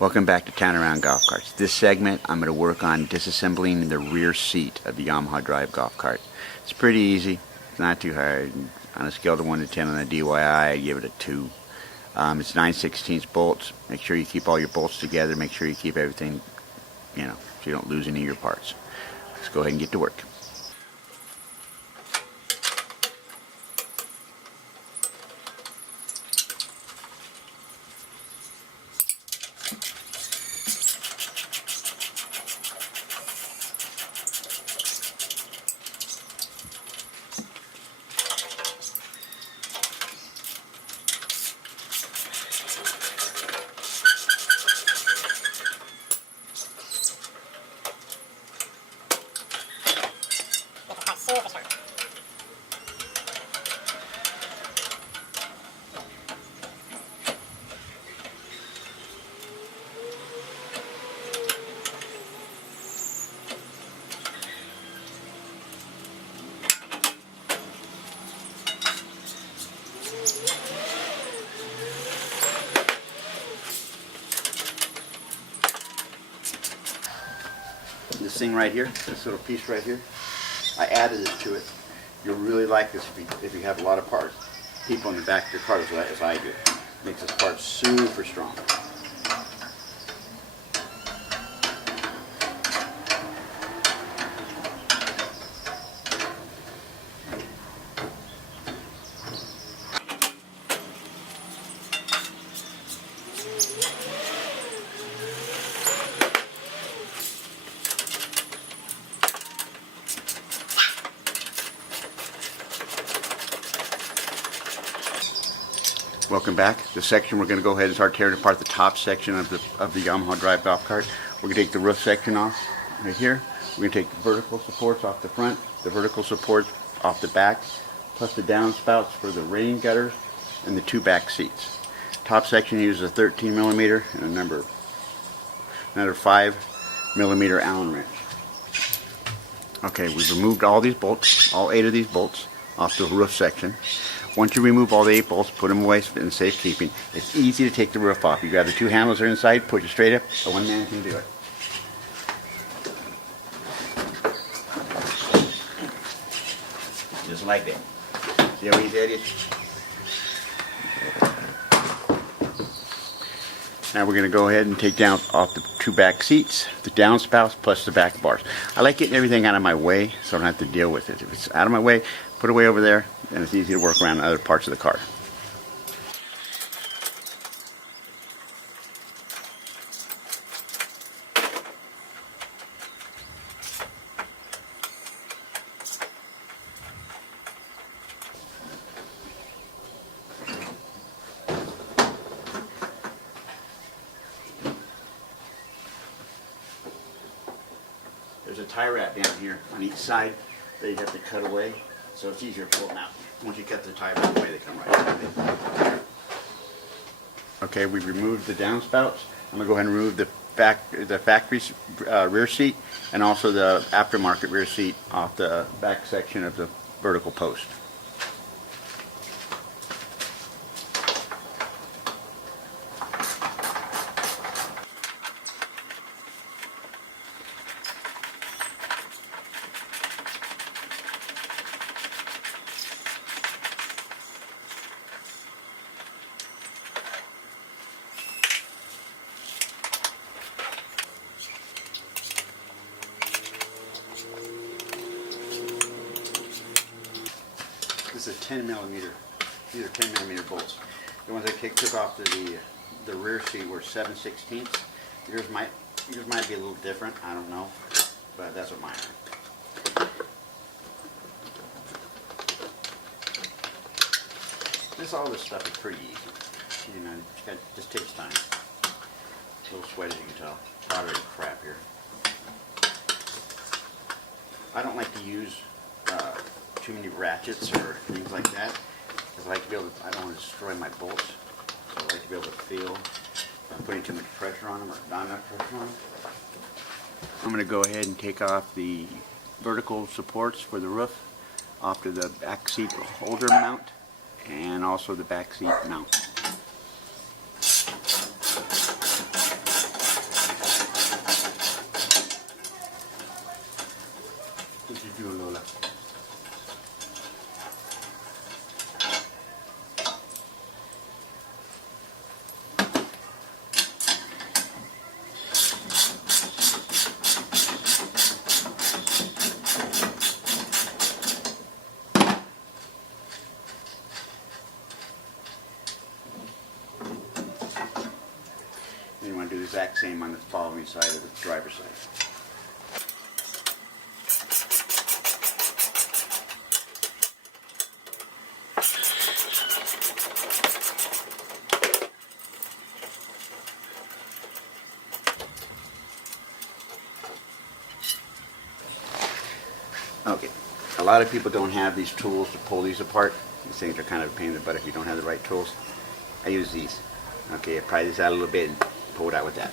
Welcome back to Town Around Golf Carts. This segment I'm going to work on disassembling the rear seat of the Yamaha Drive Golf Cart. It's pretty easy. It's not too hard. On a scale of 1 to 10 on the DYI, I give it a 2. It's 9/16 bolts. Make sure you keep all your bolts together. Make sure you keep everything, so you don't lose any of your parts. Let's go ahead and get to work. This thing right here, this little piece right here, I added it to it. You'll really like this if you have a lot of parts. People in the back of your car as I do. Makes this part super strong. Welcome back. This section we're going to go ahead and start tearing apart the top section of the Yamaha Drive Golf Cart. We're going to take the roof section off right here. We're going to take the vertical supports off the front, the vertical supports off the back, plus the downspouts for the rain gutters and the 2 back seats. Top section uses a 13 millimeter and another 5 millimeter Allen wrench. Okay, we've removed all these bolts, all 8 of these bolts off the roof section. Once you remove all the 8 bolts, put them away in safekeeping. It's easy to take the roof off. You grab the 2 handles that are inside, push it straight up, so one man can do it. Just like that. See how easy that is? Now we're going to go ahead and take down off the 2 back seats, the downspouts plus the back bars. I like getting everything out of my way so I don't have to deal with it. If it's out of my way, put it away over there, and it's easy to work around other parts of the car. There's a tie wrap down here on each side that you have to cut away, so it's easier to pull them out. Once you cut the tie wrap away, they come right out. Okay, we've removed the downspouts. I'm going to go ahead and remove the factory rear seat and also the aftermarket rear seat off the back section of the vertical post. This is a 10 millimeter. These are 10 millimeter bolts. The ones I took off the rear seat were 7/16. Yours might be a little different. I don't know, but that's what mine are. All this stuff is pretty easy. It just takes time. It's a little sweaty, as you can tell. Powdery crap here. I don't like to use too many ratchets or things like that, because I like to be able to, I don't want to destroy my bolts, so I like to be able to feel if I'm putting too much pressure on them or not enough pressure on them. I'm going to go ahead and take off the vertical supports for the roof off to the back seat holder mount and also the back seat mount. And you want to do the exact same on the following side of the driver's side. Okay, a lot of people don't have these tools to pull these apart. These things are kind of a pain in the butt if you don't have the right tools. I use these. Okay, I pry this out a little bit and pull it out with that.